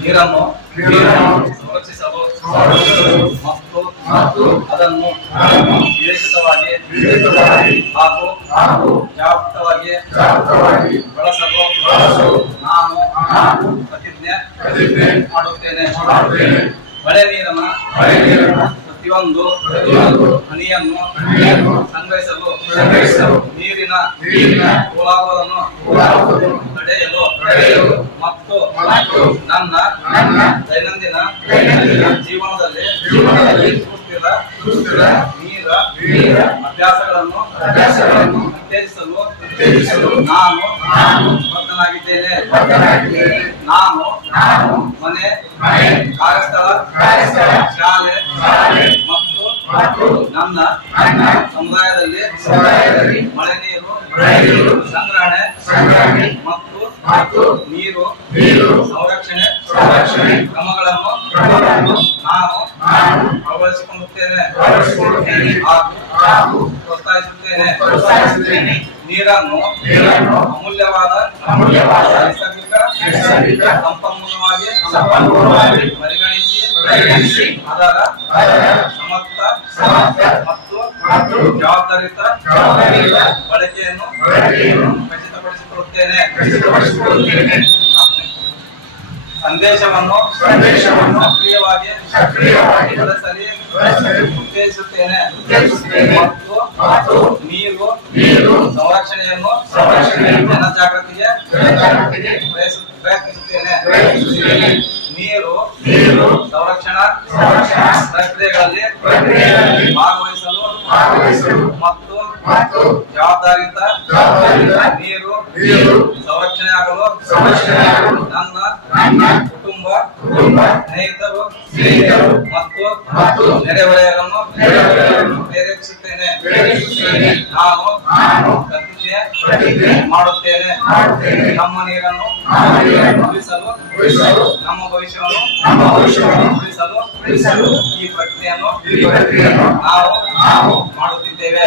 ನೀರನ್ನು ಸಂರಕ್ಷಿಸಲು ಮತ್ತು ಅದನ್ನು ವಿವೇಚಿತವಾಗಿ ಹಾಗೂ ಜಾಗೃತವಾಗಿ ಬಳಸಲು ನಾನು ಪ್ರತಿಜ್ಞೆ ಮಾಡುತ್ತೇನೆ. ಮಳೆ ನೀರನ್ನ ಪ್ರತಿಯೊಂದು ಹನಿಯನ್ನು ಸಂಗ್ರಹಿಸಲು ನೀರಿನ ಪೋಲಾಗುವುದನ್ನು ತಡೆಯಲು ಮತ್ತು ನನ್ನ ದೈನಂದಿನ ಜೀವನದಲ್ಲಿ ಸುಸ್ಥಿರ ನೀರ ಅಭ್ಯಾಸಗಳನ್ನು ಉತ್ತೇಜಿಸಲು ನಾನು ಬದ್ಧನಾಗಿದ್ದೇನೆ. ನಾನು ಮನೆ, ಕಾರ್ಯಸ್ಥಳ, ಶಾಲೆ ಮತ್ತು ನನ್ನ ಸಮುದಾಯದಲ್ಲಿ ಮಳೆ ನೀರು ಸಂಗ್ರಹಣೆ ಮತ್ತು ನೀರು ಸಂರಕ್ಷಣೆ ಕ್ರಮಗಳನ್ನು ನಾನು ಅಳವಡಿಸಿಕೊಳ್ಳುತ್ತೇನೆ ಹಾಗೂ ಪ್ರೋತ್ಸಾಹಿಸುತ್ತೇನೆ. ನೀರನ್ನು ಅಮೂಲ್ಯವಾದ ನೈಸರ್ಗಿಕ ಸಂಪನ್ಮೂಲವಾಗಿ ಪರಿಗಣಿಸಿ ಅದರ ಸಮರ್ಥ ಮತ್ತು ಜವಾಬ್ದಾರಿಯುತ ಬಳಕೆಯನ್ನು ಖಚಿತಪಡಿಸಿಕೊಳ್ಳುತ್ತೇನೆ. ಸಂದೇಶವನ್ನು ಸಕ್ರಿಯವಾಗಿ ಬಳಸಲಿ ಉತ್ತೇಜಿಸುತ್ತೇನೆ ಮತ್ತು ನೀರು ಸಂರಕ್ಷಣೆಯನ್ನು ಜನಜಾಗೃತಿಗೆ ಪ್ರಯತ್ನಿಸುತ್ತೇನೆ. ನೀರು ಸಂರಕ್ಷಣಾ ಪ್ರಕ್ರಿಯೆಗಳಲ್ಲಿ ಭಾಗವಹಿಸಲು ಮತ್ತು ಜವಾಬ್ದಾರಿಯುತ ನೀರು ಸಂರಕ್ಷಣೆಯಾಗಲು ನನ್ನ ಕುಟುಂಬ ಸ್ನೇಹಿತರು ಮತ್ತು ನೆರೆಹೊರೆಯವರನ್ನು ಪ್ರೇರೇಪಿಸುತ್ತೇನೆ. ನಾನು ಪ್ರತಿಜ್ಞೆ ಮಾಡುತ್ತೇನೆ. ನಮ್ಮ ನೀರನ್ನು ಉಳಿಸಲು ನಮ್ಮ ಭವಿಷ್ಯವನ್ನು ಉಳಿಸಲು ಈ ಪ್ರಕ್ರಿಯೆಯನ್ನು ನಾವು ಮಾಡುತ್ತಿದ್ದೇವೆ.